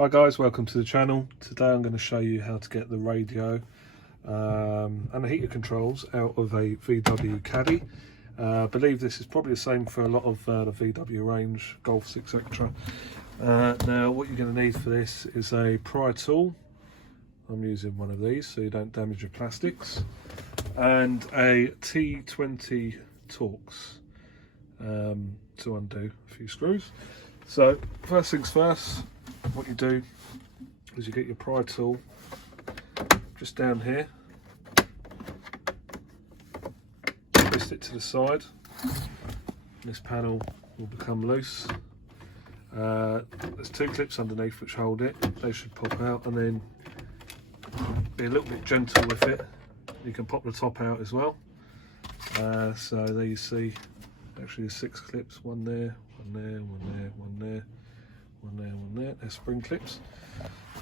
Hi guys, welcome to the channel. Today I'm going to show you how to get the radio and the heater controls out of a VW Caddy. I believe this is probably the same for a lot of the VW range, Golfs, etc. Now what you're going to need for this is a pry tool. I'm using one of these so you don't damage your plastics, and a T20 Torx to undo a few screws. So first things first, what you do is you get your pry tool just down here, twist it to the side, and this panel will become loose. There's two clips underneath which hold it, they should pop out, and then be a little bit gentle with it. You can pop the top out as well. So there you see, actually there's 6 clips, one there, one there, one there, one there, one there, one there. They're spring clips.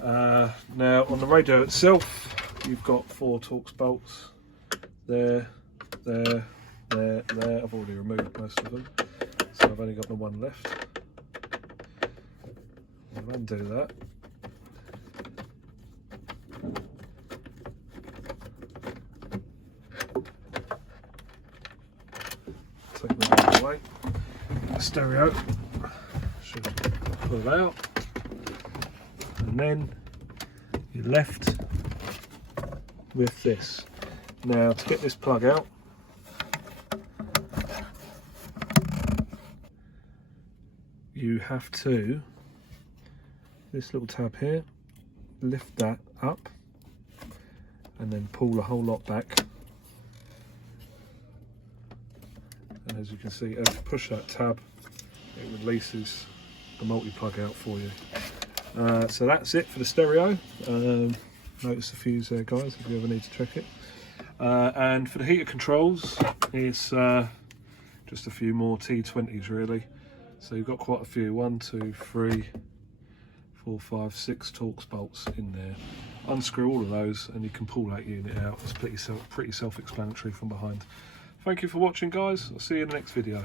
Now on the radio itself, you've got 4 Torx bolts. There, there, there, there. I've already removed most of them, so I've only got the one left. I'll undo that. Take them out of the way. The stereo should pull it out, and then you're left with this. Now to get this plug out, you have to, this little tab here, lift that up and then pull the whole lot back. And as you can see, as you push that tab, it releases the multi-plug out for you. So that's it for the stereo. Notice the fuse there, guys, if you ever need to check it. And for the heater controls, it's just a few more T20s really. So you've got quite a few, 1, 2, 3, 4, 5, 6 Torx bolts in there. Unscrew all of those and you can pull that unit out. It's pretty self-explanatory from behind. Thank you for watching, guys. I'll see you in the next video.